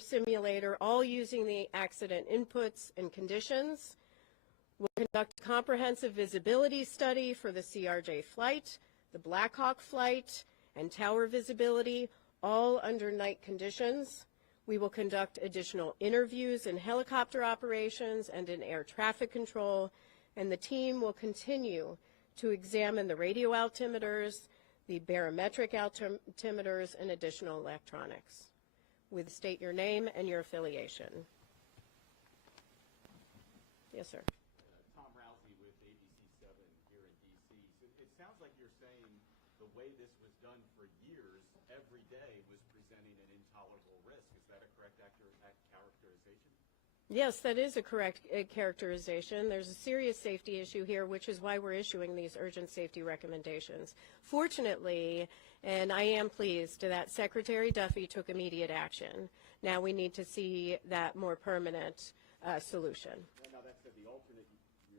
simulator, all using the accident inputs and conditions. We'll conduct a comprehensive visibility study for the CRJ flight, the Black Hawk flight, and tower visibility, all under night conditions. We will conduct additional interviews in helicopter operations and in air traffic control, and the team will continue to examine the radio altimeters, the barometric altimeters, and additional electronics. State your name and your affiliation. Yes, sir. Tom Rousey with ABC7 here in D.C. So it sounds like you're saying the way this was done for years, every day was presenting an intolerable risk. Is that a correct characterization? Yes, that is a correct characterization. There's a serious safety issue here, which is why we're issuing these urgent safety recommendations. Fortunately, and I am pleased that Secretary Duffy took immediate action. Now we need to see that more permanent solution. Well, now that said, you're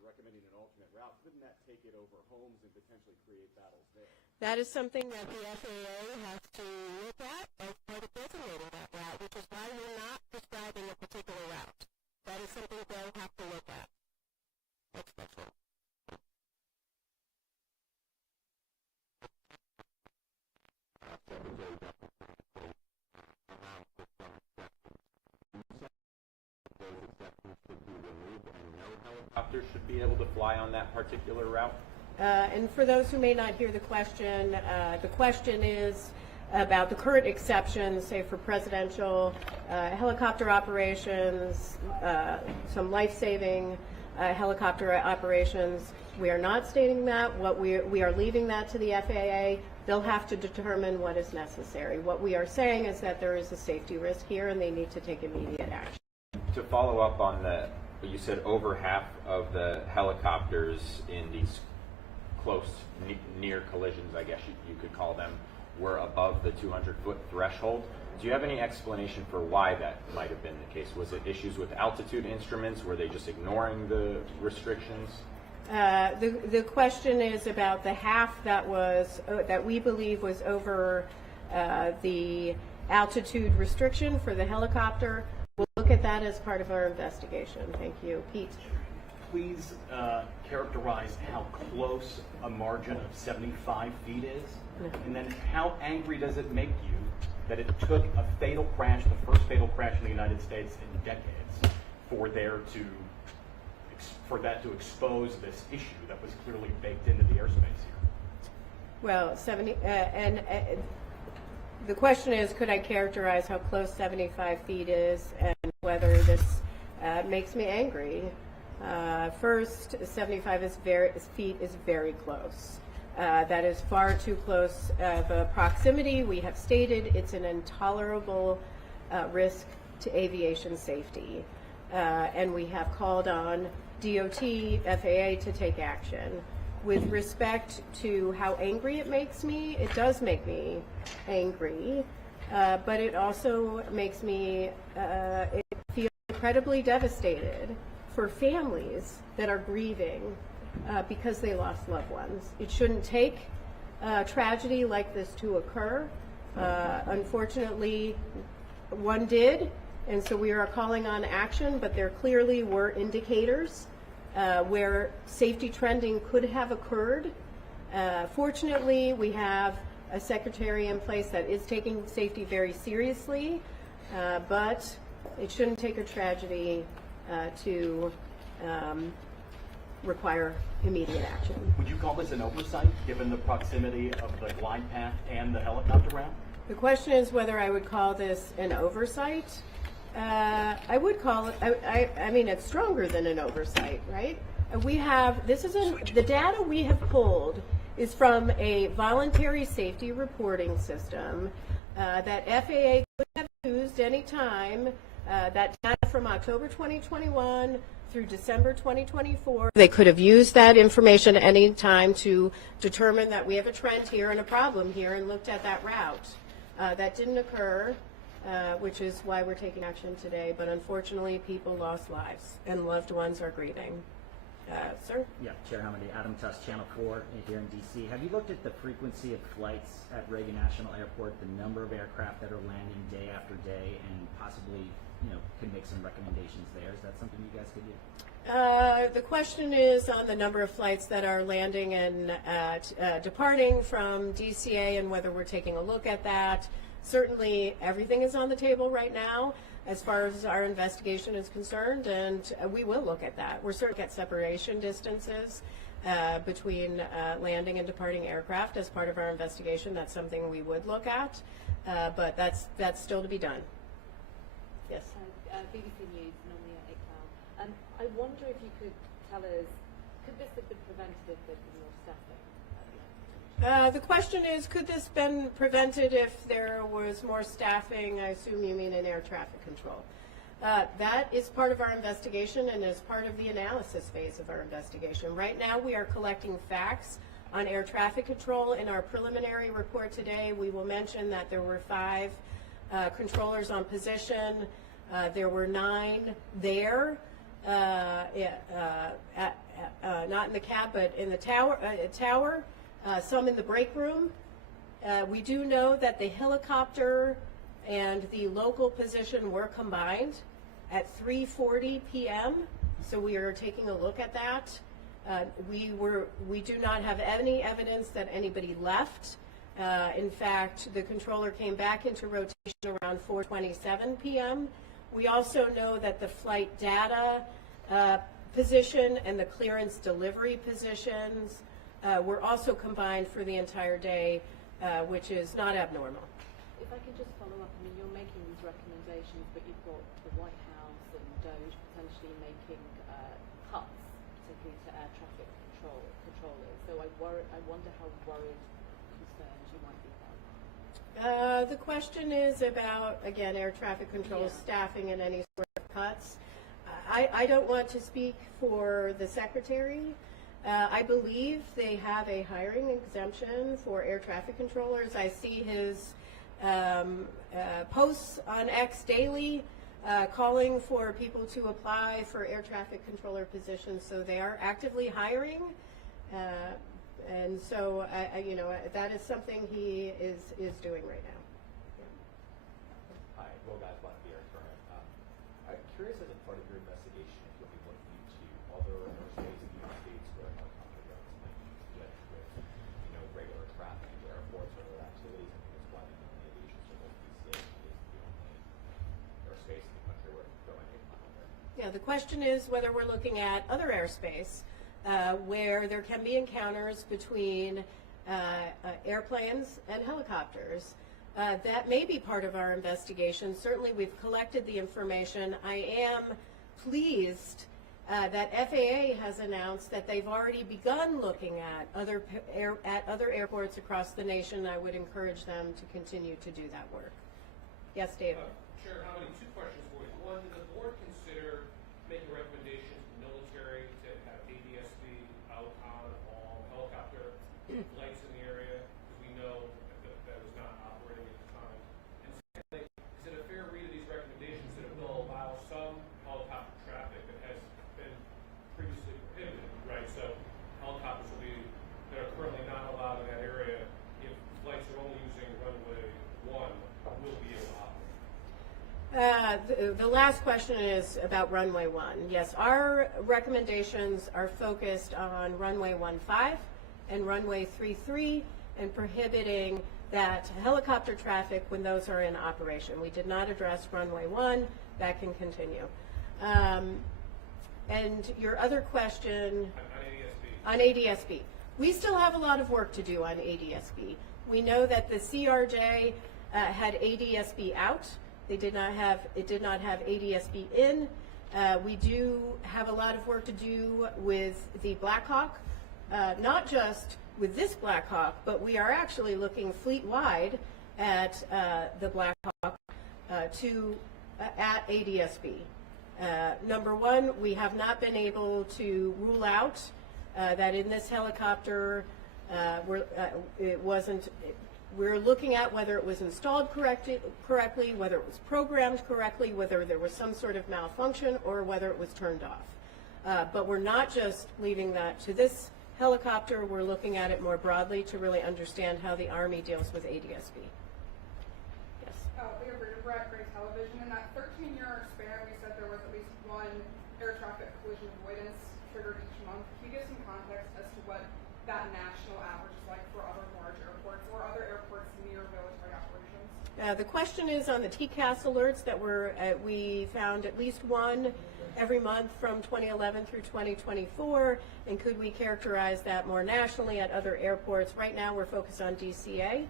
recommending an alternate route. Couldn't that take it over homes and potentially create battles there? That is something that the FAA has to look at as part of designating that route, which is why we're not prescribing a particular route. That is something they'll have to look at. That's all. Helicopters should be able to fly on that particular route? And for those who may not hear the question is about the current exceptions, say for presidential helicopter operations, some life-saving helicopter operations. We are not stating that. We are leaving that to the FAA. They'll have to determine what is necessary. What we are saying is that there is a safety risk here and they need to take immediate action. To follow up on you said over half of the helicopters in these close, near collisions, I guess you could call them, were above the 200-foot threshold. Do you have any explanation for why that might have been the case? Was it issues with altitude instruments? Were they just ignoring the restrictions? The question is about the half that we believe was over the altitude restriction for the helicopter. We'll look at that as part of our investigation. Thank you. Pete. Please characterize how close a margin of 75 feet is, and then how angry does it make you that it took a fatal crash, the first fatal crash in the United States in decades, for that to expose this issue that was clearly baked into the airspace here? Well, the question is, could I characterize how close 75 feet is and whether this makes me angry? First, 75 feet is very close. That is far too close of a proximity. We have stated it's an intolerable risk to aviation safety. And we have called on DOT, FAA to take action. With respect to how angry it makes me, it does make me angry, but it also makes me feel incredibly devastated for families that are grieving because they lost loved ones. It shouldn't take a tragedy like this to occur. Unfortunately, one did, and so we are calling on action, but there clearly were indicators where safety trending could have occurred. Fortunately, we have a secretary in place that is taking safety very seriously, but it shouldn't take a tragedy to require immediate action. Would you call this an oversight, given the proximity of the glide path and the helicopter route? The question is whether I would call this an oversight. I would call it, I mean, it's stronger than an oversight, right? The data we have pulled is from a voluntary safety reporting system that FAA could have used any time. That data from October 2021 through December 2024. They could have used that information at any time to determine that we have a trend here and a problem here and looked at that route. That didn't occur, which is why we're taking action today. But unfortunately, people lost lives and loved ones are grieving. Sir? Yeah, Chair Hamady, Adam Tuss, Channel 4 here in D.C. Have you looked at the frequency of flights at Reagan National Airport, the number of aircraft that are landing day after day, and possibly, could make some recommendations there? Is that something you guys could do? The question is on the number of flights that are landing and departing from DCA and whether we're taking a look at that. Certainly, everything is on the table right now as far as our investigation is concerned, and we will look at that. We're certainly at separation distances between landing and departing aircraft as part of our investigation. That's something we would look at, but that's still to be done. Yes. BBC News, Nomia Iqbal. I wonder if you could tell us, could this have been prevented if there'd been more staffing? The question is, could this been prevented if there was more staffing? I assume you mean in air traffic control. That is part of our investigation and is part of the analysis phase of our investigation. Right now, we are collecting facts on air traffic control. In our preliminary report today, we will mention that there were 5 controllers on position. There were 9 there, not in the cab, but in the tower. Some in the break room. We do know that the helicopter and the local position were combined at 3:40 p.m. So we are taking a look at that. We do not have any evidence that anybody left. In fact, the controller came back into rotation around 4:27 p.m. We also know that the flight data position and the clearance delivery positions were also combined for the entire day, which is not abnormal. If I can just follow up, I mean, you're making these recommendations, but you've got the White House and DOJ potentially making cuts, particularly to air traffic controllers. So I wonder how worried, concerned you might be about that. The question is about, again, air traffic control staffing and any sort of cuts. I don't want to speak for the Secretary. I believe they have a hiring exemption for air traffic controllers. I see his posts on X daily calling for people to apply for air traffic controller positions. So they are actively hiring, and so that is something he is doing right now. Hi, Will Guys, Black Beer, Current. I'm curious, as a part of your investigation, if you'll be looking into other airspace in the United States where helicopter routes might conflict with, regular traffic into airports or other activities. I think that's why the aviation circle DCA is the only airspace in the country where there might be a conflict there. Yeah, the question is whether we're looking at other airspace where there can be encounters between airplanes and helicopters. That may be part of our investigation. Certainly, we've collected the information. I am pleased that FAA has announced that they've already begun looking at other airports across the nation. I would encourage them to continue to do that work. Yes, David. Chair, how many? 2 questions for you. One, did the board consider making recommendations to the military to have ADSB out on all helicopter flights in the area? Because we know that was not operating at the time. And secondly, is it a fair read of these recommendations that it will allow some helicopter traffic that has been previously prohibited, right? So helicopters that are currently not allowed in that area, if flights are only using runway 1, will be able to operate. The last question is about runway 1. Yes, our recommendations are focused on runway 15 and runway 33 and prohibiting that helicopter traffic when those are in operation. We did not address runway 1. That can continue. And your other question on ADSB. We still have a lot of work to do on ADSB. We know that the CRJ had ADSB out. It did not have ADSB in. We do have a lot of work to do with the Black Hawk, not just with this Black Hawk, but we are actually looking fleet-wide at the Black Hawk at ADSB. Number one, we have not been able to rule out that in this helicopter we're looking at whether it was installed correctly, whether it was programmed correctly, whether there was some sort of malfunction, or whether it was turned off. But we're not just leaving that to this helicopter. We're looking at it more broadly to really understand how the Army deals with ADSB. Yes. We're at Gray Television. In that 13-year span, we said there was at least one air traffic collision avoidance triggered each month. Can you give some context as to what that national average is like for other large airports or other airports near military operations? The question is on the TCAS alerts that we found at least one every month from 2011 through 2024, and could we characterize that more nationally at other airports? Right now we're focused on DCA.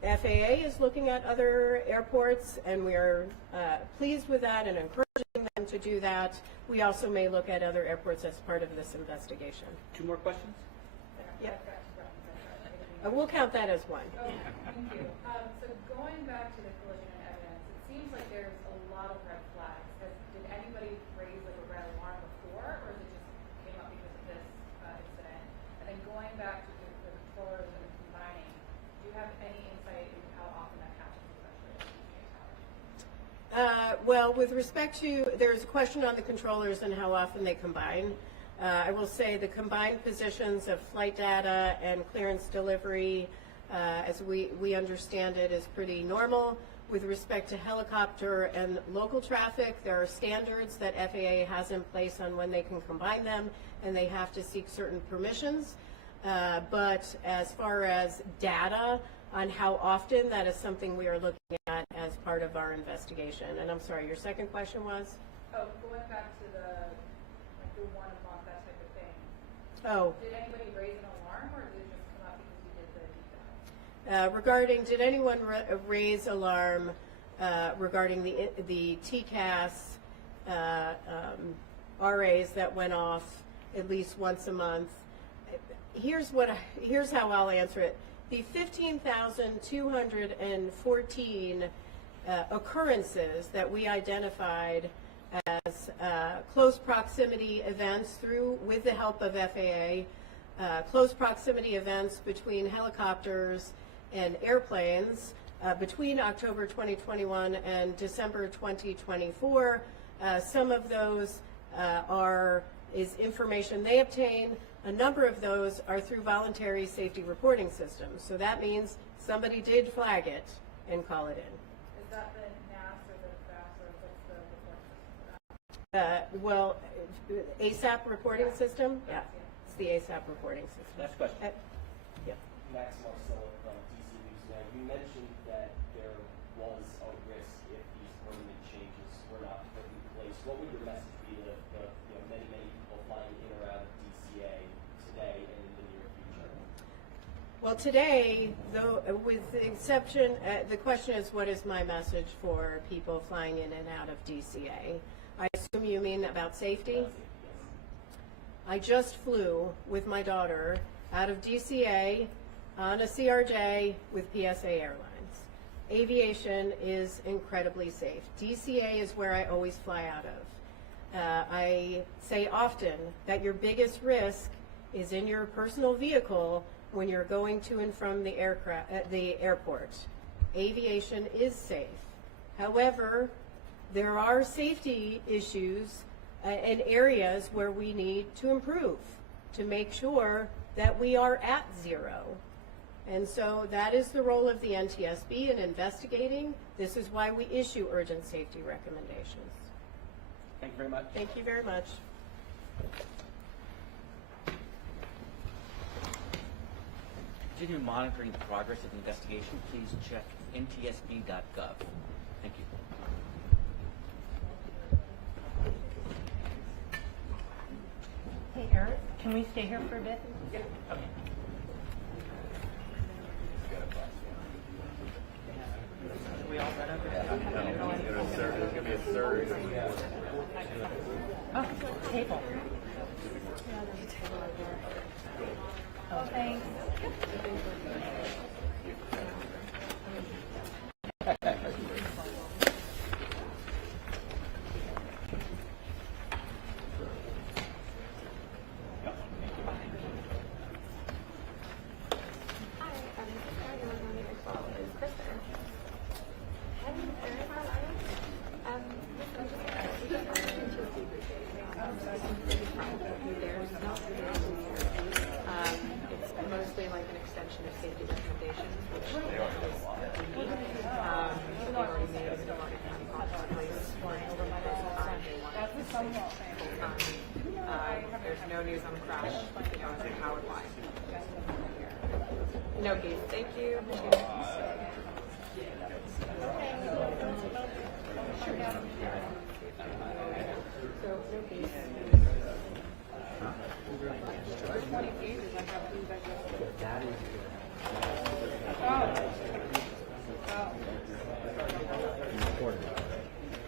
FAA is looking at other airports, and we are pleased with that and encouraging them to do that. We also may look at other airports as part of this investigation. 2 more questions? Yep. We'll count that as one. Okay, thank you. So going back to the collision and evidence, it seems like there's a lot of red flags. Did anybody raise like a red alarm before, or is it just came up because of this incident? And then going back to the controllers and the combining, do you have any insight into how often that happens, especially at DCA towers? Well, with respect to, there's a question on the controllers and how often they combine. I will say the combined positions of flight data and clearance delivery, as we understand it, is pretty normal. With respect to helicopter and local traffic, there are standards that FAA has in place on when they can combine them, and they have to seek certain permissions. But as far as data on how often, that is something we are looking at as part of our investigation. And I'm sorry, your second question was? Oh, going back to the 1 a month, that type of thing. Oh. Did anybody raise an alarm, or did it just come up because you did the deep dive? Regarding, did anyone raise alarm regarding the TCAS RAs that went off at least once a month? Here's how I'll answer it. The 15,214 occurrences that we identified as close proximity events with the help of FAA, close proximity events between helicopters and airplanes between October 2021 and December 2024. Some of those is information they obtain. A number of those are through voluntary safety reporting systems. So that means somebody did flag it and call it in. Is that the NAS or the FAS, or what's the reporting system? Well, ASAP reporting system? Yeah, it's the ASAP reporting system. Next question. Yeah. Max Marcelo from DC News Now. You mentioned that there was a risk if these permanent changes were not put in place. What would your message be to the many people flying in or out of DCA today and in the near future? Well, today, though, with the exception, the question is, what is my message for people flying in and out of DCA? I assume you mean about safety? I just flew with my daughter out of DCA on a CRJ with PSA Airlines. Aviation is incredibly safe. DCA is where I always fly out of. I say often that your biggest risk is in your personal vehicle when you're going to and from the airport. Aviation is safe. However, there are safety issues and areas where we need to improve to make sure that we are at zero. And so that is the role of the NTSB in investigating. This is why we issue urgent safety recommendations. Thank you very much. Thank you very much. Continue monitoring the progress of the investigation, please check ntsb.gov. Thank you. Hey, Eric, can we stay here for a bit? Yeah. Okay. We all set up? There's going to be a surge. Oh, table. Oh, thanks. I'm some crash, powered line. No case. Thank you. So, no case. 20 feet, is that how